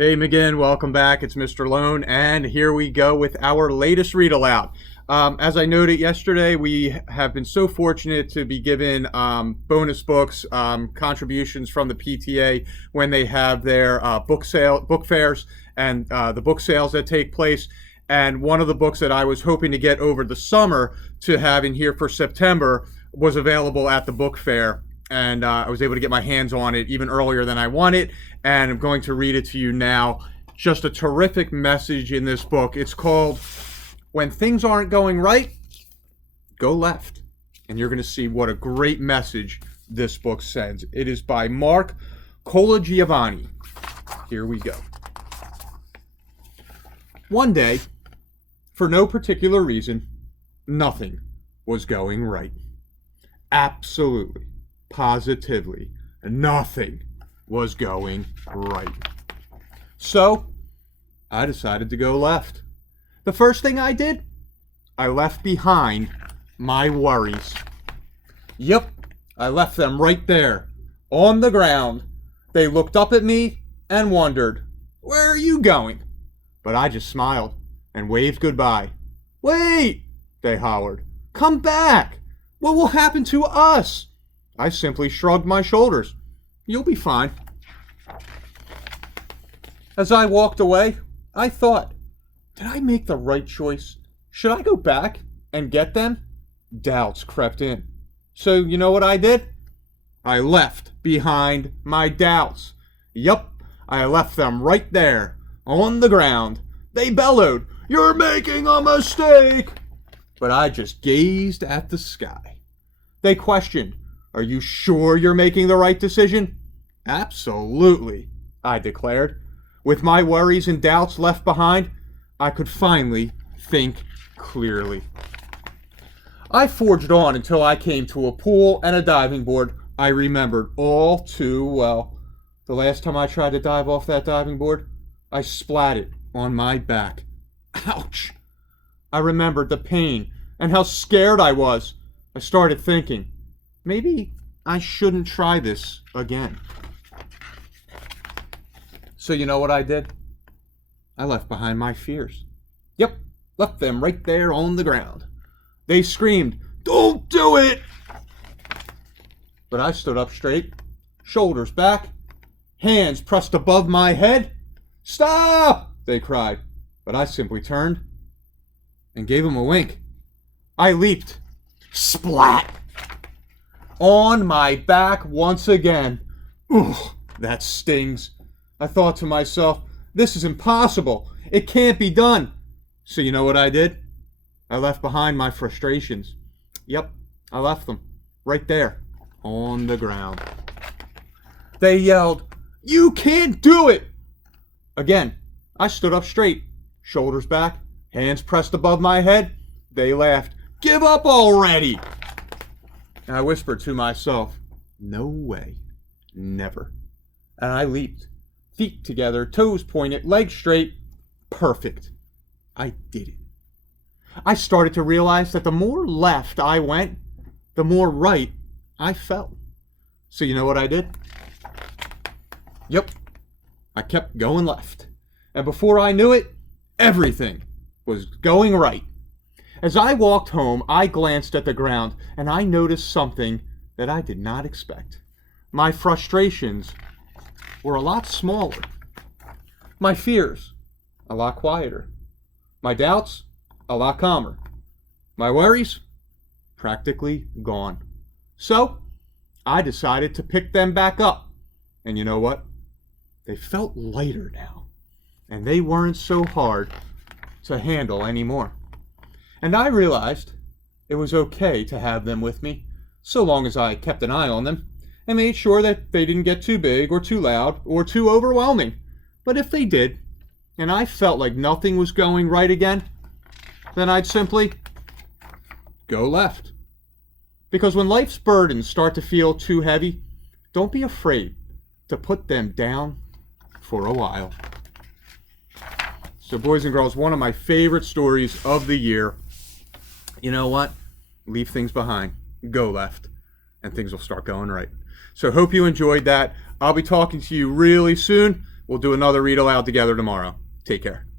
Hey McGinn, welcome back. It's Mr. Lohn, and here we go with our latest read aloud. As I noted yesterday, we have been so fortunate to be given bonus books, contributions from the PTA when they have their book fairs, and the book sales that take place. And one of the books that I was hoping to get over the summer to have in here for September was available at the book fair. And I was able to get my hands on it even earlier than I wanted, and I'm going to read it to you now. Just a terrific message in this book. It's called When Things Aren't Going Right, Go Left. And you're going to see what a great message this book sends. It is by Mark Colagiovanni. Here we go. One day, for no particular reason, nothing was going right. Absolutely. Positively, nothing was going right. So, I decided to go left. The first thing I did, I left behind my worries. Yep, I left them right there, on the ground. They looked up at me and wondered, "Where are you going?" But I just smiled and waved goodbye. "Wait," they hollered. "Come back. What will happen to us?" I simply shrugged my shoulders. "You'll be fine." As I walked away, I thought, did I make the right choice? Should I go back and get them? Doubts crept in. So you know what I did? I left behind my doubts. Yup, I left them right there, on the ground. They bellowed, "You're making a mistake!" But I just gazed at the sky. They questioned, "Are you sure you're making the right decision?" "Absolutely," I declared. With my worries and doubts left behind, I could finally think clearly. I forged on until I came to a pool and a diving board I remembered all too well. The last time I tried to dive off that diving board, I splatted on my back. Ouch! I remembered the pain and how scared I was. I started thinking, maybe I shouldn't try this again. So you know what I did? I left behind my fears. Yep, left them right there on the ground. They screamed, "Don't do it!" But I stood up straight, shoulders back, hands pressed above my head. "Stop!" they cried. But I simply turned and gave them a wink. I leaped. Splat! On my back once again. Ooh, that stings. I thought to myself, this is impossible. It can't be done. So you know what I did? I left behind my frustrations. Yep, I left them right there on the ground. They yelled, "You can't do it!" Again, I stood up straight, shoulders back, hands pressed above my head. They laughed. "Give up already!" And I whispered to myself, "No way, never." And I leaped, feet together, toes pointed, legs straight. Perfect. I did it. I started to realize that the more left I went, the more right I felt. So you know what I did? Yep, I kept going left. And before I knew it, everything was going right. As I walked home, I glanced at the ground and I noticed something that I did not expect. My frustrations were a lot smaller. My fears, a lot quieter. My doubts, a lot calmer. My worries, practically gone. So, I decided to pick them back up. And you know what? They felt lighter now. And they weren't so hard to handle anymore. And I realized it was okay to have them with me, so long as I kept an eye on them and made sure that they didn't get too big or too loud or too overwhelming. But if they did, and I felt like nothing was going right again, then I'd simply go left. Because when life's burdens start to feel too heavy, don't be afraid to put them down for a while. So boys and girls, one of my favorite stories of the year. You know what? Leave things behind. Go left. And things will start going right. So hope you enjoyed that. I'll be talking to you really soon We'll do another read aloud together tomorrow. Take care.